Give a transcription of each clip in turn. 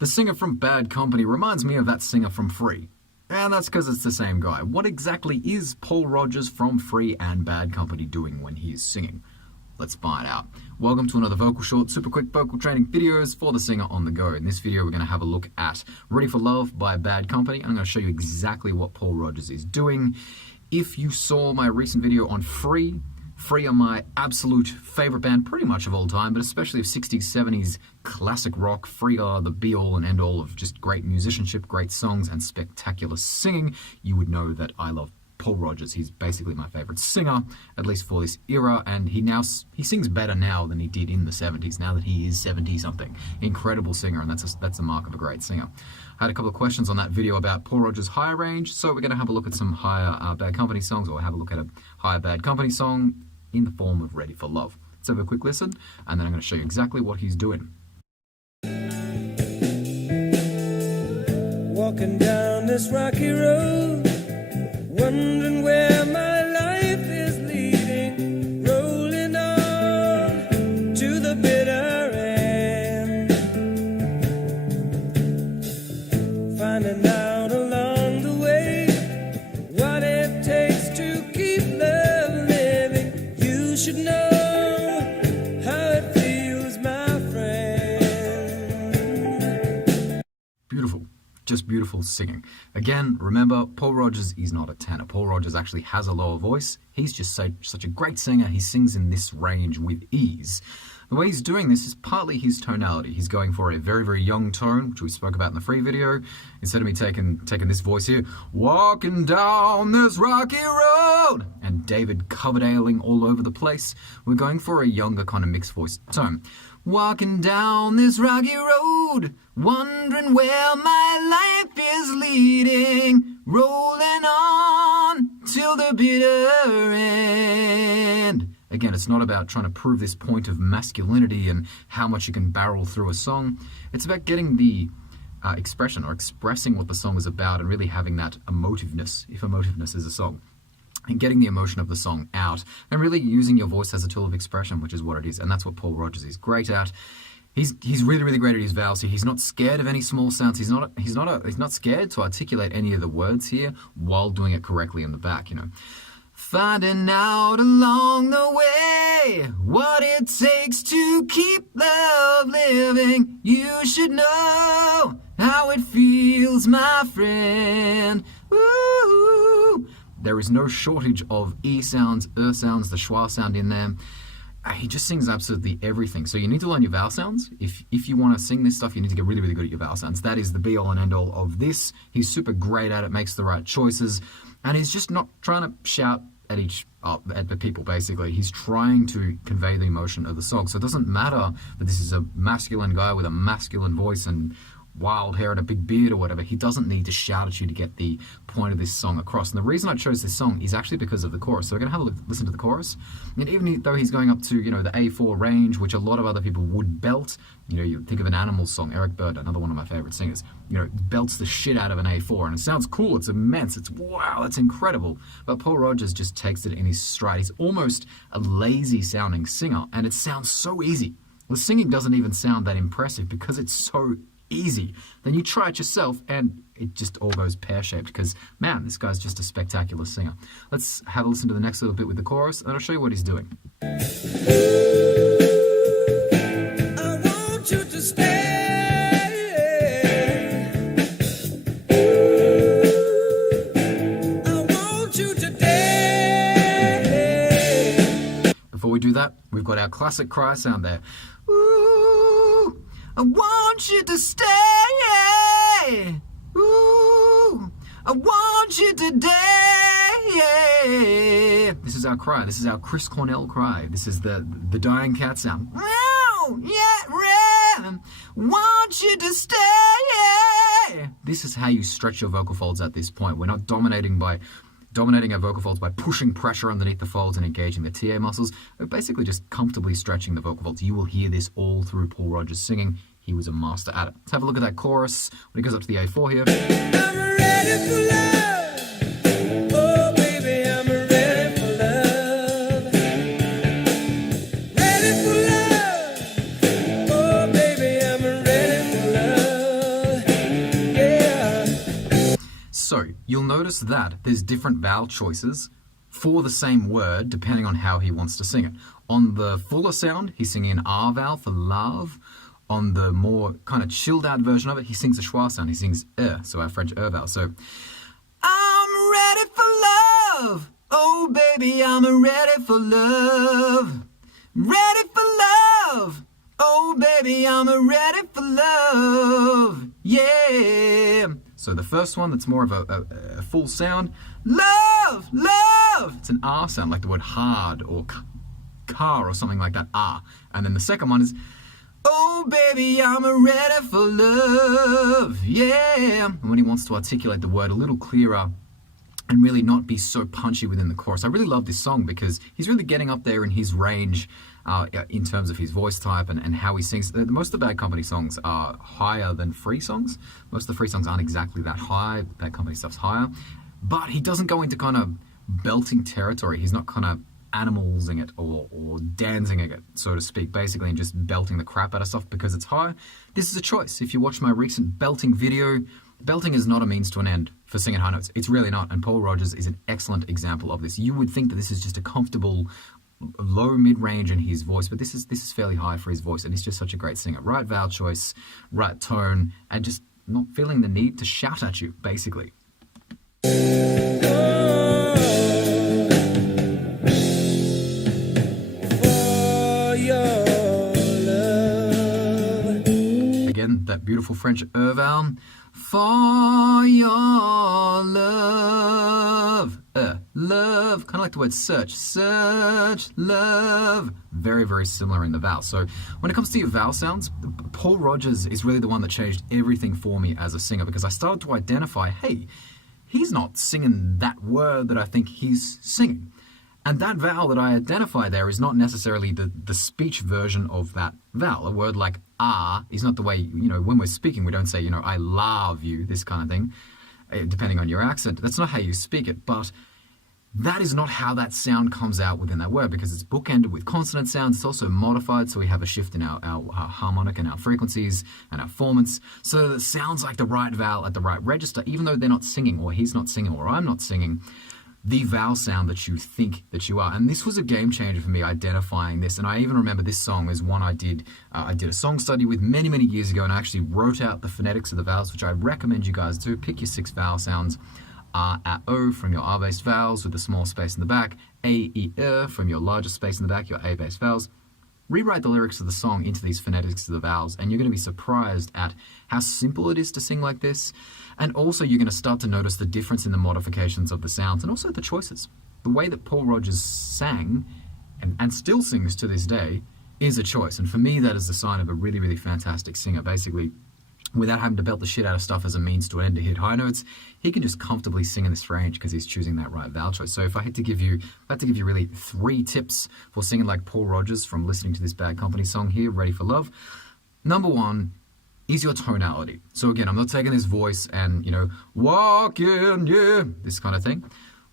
The singer from Bad Company reminds me of that singer from Free. And that's because it's the same guy. What exactly is Paul Rodgers from Free and Bad Company doing when he is singing? Let's find out. Welcome to another vocal short, super quick vocal training videos for the singer on the go. In this video, we're going to have a look at Ready for Love by Bad Company. I'm going to show you exactly what Paul Rodgers is doing. If you saw my recent video on Free are my absolute favorite band pretty much of all time, but especially of 60s, 70s classic rock. Free are the be-all and end-all of just great musicianship, great songs, and spectacular singing. You would know that I love Paul Rodgers. He's basically my favorite singer, at least for this era, and he sings better now than he did in the 70s, now that he is 70-something. Incredible singer, and that's a mark of a great singer. I had a couple of questions on that video about Paul Rodgers' higher range, so we're going to have a look at some higher Bad Company songs, or have a look at a higher Bad Company song in the form of Ready for Love. Let's have a quick listen, and then I'm going to show you exactly what he's doing. Walking down this rocky road, wondering where my life is leading, rolling on to the bitter end, finding out along the way what it takes to keep love living. You should know how it feels, my friend. Beautiful. Just beautiful singing. Again, remember, Paul Rodgers is not a tenor. Paul Rodgers actually has a lower voice. He's just such a great singer. He sings in this range with ease. The way he's doing this is partly his tonality. He's going for a very, very young tone, which we spoke about in the Free video. Instead of me taking this voice here, walking down this rocky road, and David Coverdale-ing all over the place, we're going for a younger kind of mixed voice tone. Walking down this rocky road, wondering where my life is leading, rolling on till the bitter end. Again, it's not about trying to prove this point of masculinity and how much you can barrel through a song. It's about getting the expression, or expressing what the song is about, and really having that emotiveness, if emotiveness is a song, and getting the emotion of the song out, and really using your voice as a tool of expression, which is what it is, and that's what Paul Rodgers is great at. He's really, really great at his vowels here. He's not scared of any small sounds. He's not scared to articulate any of the words here while doing it correctly in the back, you know. Finding out along the way what it takes to keep love living. You should know how it feels, my friend. Ooh. There is no shortage of E sounds, sounds, the schwa sound in there. He just sings absolutely everything. So you need to learn your vowel sounds. If you want to sing this stuff, you need to get really, really good at your vowel sounds. That is the be-all and end-all of this. He's super great at it, makes the right choices, and he's just not trying to shout at the people, basically. He's trying to convey the emotion of the song. So it doesn't matter that this is a masculine guy with a masculine voice and wild hair and a big beard or whatever. He doesn't need to shout at you to get the point of this song across. And the reason I chose this song is actually because of the chorus. So we're going to have a listen to the chorus. And even though he's going up to, you know, the A4 range, which a lot of other people would belt, you know, you think of an Animals song, Eric Burdon, another one of my favorite singers, you know, belts the shit out of an A4, and it sounds cool, it's immense, it's wow, it's incredible. But Paul Rodgers just takes it in his stride. He's almost a lazy sounding singer, and it sounds so easy. The singing doesn't even sound that impressive because it's so easy. Then you try it yourself and it just all goes pear-shaped, because man, this guy's just a spectacular singer. Let's have a listen to the next little bit with the chorus, and I'll show you what he's doing. I want you to stay. I want you to dance. Before we do that, we've got our classic cry sound there. Ooh, I want you to stay. Ooh, I want you to dance. This is our cry. This is our Chris Cornell cry. This is the dying cat sound. Yeah, want you to stay. This is how you stretch your vocal folds at this point. We're not dominating our vocal folds by pushing pressure underneath the folds and engaging the TA muscles. We're basically just comfortably stretching the vocal folds. You will hear this all through Paul Rodgers singing. He was a master at it. Let's have a look at that chorus when he goes up to the A4 here. I'm ready for love. Oh, baby, I'm ready for love. Ready for love. Oh, baby, I'm ready for love. So you'll notice that there's different vowel choices for the same word depending on how he wants to sing it. On the fuller sound, he's singing an R vowel for love. On the more kind of chilled out version of it, he sings a schwa sound. He sings so our French vowel. So, I'm ready for love. Oh, baby, I'm ready for love. Ready for love. Oh, baby, I'm ready for love. Yeah. So the first one that's more of a full sound, love, love. It's an R sound, like the word hard or car or something like that, R. And then the second one is, oh, baby, I'm ready for love. Yeah. And when he wants to articulate the word a little clearer and really not be so punchy within the chorus. I really love this song because he's really getting up there in his range in terms of his voice type and how he sings. Most of the Bad Company songs are higher than Free songs. Most of the Free songs aren't exactly that high. Bad Company stuff's higher. But he doesn't go into kind of belting territory. He's not kind of animalsing it or dancing it, so to speak, basically, and just belting the crap out of stuff because it's high. This is a choice. If you watch my recent belting video, belting is not a means to an end for singing high notes. It's really not, and Paul Rodgers is an excellent example of this. You would think that this is just a comfortable low mid-range in his voice, but this is fairly high for his voice, and he's just such a great singer. Right vowel choice, right tone, and just not feeling the need to shout at you, basically. Again, that beautiful French vowel. For your love. Love. Kind of like the word search. Search, love. Very, very similar in the vowel. So when it comes to your vowel sounds, Paul Rodgers is really the one that changed everything for me as a singer because I started to identify, hey, he's not singing that word that I think he's singing. And that vowel that I identify there is not necessarily the speech version of that vowel. A word like ah is not the way, when we're speaking, we don't say, I love you, this kind of thing, depending on your accent. That's not how you speak it, but that is not how that sound comes out within that word because it's bookended with consonant sounds. It's also modified, so we have a shift in our harmonic and our frequencies and our formants, so that it sounds like the right vowel at the right register, even though they're not singing, or he's not singing, or I'm not singing. The vowel sound that you think that you are. And this was a game changer for me, identifying this. And I even remember this song is one I did a song study with many, many years ago, and I actually wrote out the phonetics of the vowels, which I recommend you guys do. Pick your 6 vowel sounds. R, A, O from your R-based vowels with the small space in the back. A, E, from your larger space in the back, your A-based vowels. Rewrite the lyrics of the song into these phonetics of the vowels, and you're going to be surprised at how simple it is to sing like this. And also you're going to start to notice the difference in the modifications of the sounds and also the choices. The way that Paul Rodgers sang, and still sings to this day, is a choice. And for me, that is a sign of a really, really fantastic singer. Basically, without having to belt the shit out of stuff as a means to an end to hit high notes, he can just comfortably sing in this range because he's choosing that right vowel choice. So if I had to give you really 3 tips for singing like Paul Rodgers from listening to this Bad Company song here, Ready for Love. Number 1 is your tonality. So again, I'm not taking this voice and, walking, yeah, this kind of thing.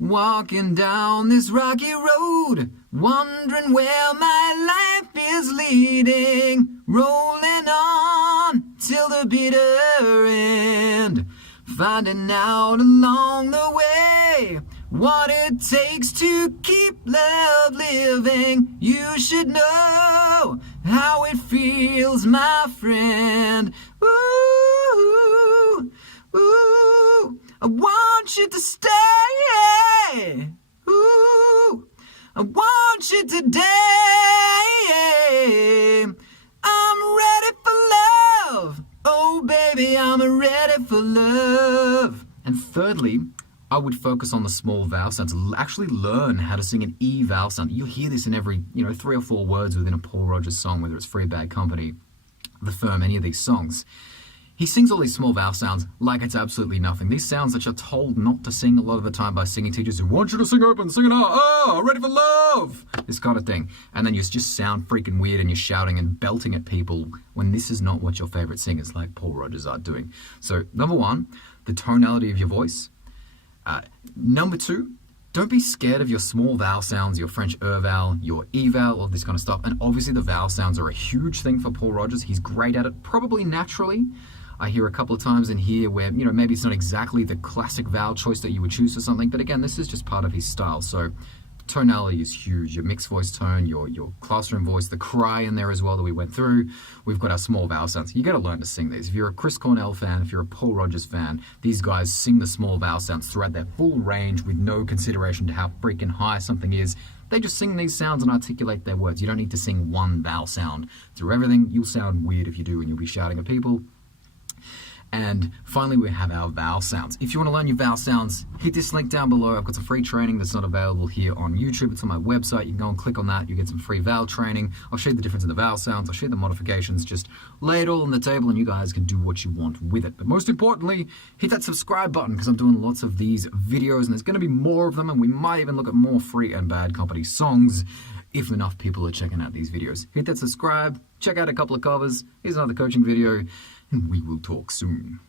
Walking down this rocky road, wondering where my life is leading, rolling on till the bitter end, finding out along the way what it takes to keep love living. You should know how it feels, my friend. Ooh, ooh, I want you to stay. Ooh, I want you today. I'm ready for love. Oh, baby, I'm ready for love. And thirdly, I would focus on the small vowel sounds. Actually learn how to sing an E vowel sound. You'll hear this in every, 3 or 4 words within a Paul Rodgers song, whether it's Free Bad Company, The Firm, any of these songs. He sings all these small vowel sounds like it's absolutely nothing. These sounds that you're told not to sing a lot of the time by singing teachers who want you to sing open, sing it out, ready for love, this kind of thing. And then you just sound freaking weird and you're shouting and belting at people when this is not what your favorite singers like Paul Rodgers are doing. So number 1, the tonality of your voice. Number 2, don't be scared of your small vowel sounds, your French vowel, your E vowel, all this kind of stuff. And obviously the vowel sounds are a huge thing for Paul Rodgers. He's great at it, probably naturally. I hear a couple of times in here where, maybe it's not exactly the classic vowel choice that you would choose for something, but again, this is just part of his style. So tonality is huge. Your mixed voice tone, your classroom voice, the cry in there as well that we went through. We've got our small vowel sounds. You got to learn to sing these. If you're a Chris Cornell fan, if you're a Paul Rodgers fan, these guys sing the small vowel sounds throughout their full range with no consideration to how freaking high something is. They just sing these sounds and articulate their words. You don't need to sing one vowel sound through everything. You'll sound weird if you do, and you'll be shouting at people. And finally, we have our vowel sounds. If you want to learn your vowel sounds, hit this link down below. I've got some free training that's not available here on YouTube. It's on my website. You can go and click on that. You get some free vowel training. I'll show you the difference in the vowel sounds. I'll show you the modifications. Just lay it all on the table and you guys can do what you want with it. But most importantly, hit that subscribe button because I'm doing lots of these videos and there's going to be more of them, and we might even look at more free and bad company songs if enough people are checking out these videos. Hit that subscribe, check out a couple of covers. Here's another coaching video, and we will talk soon.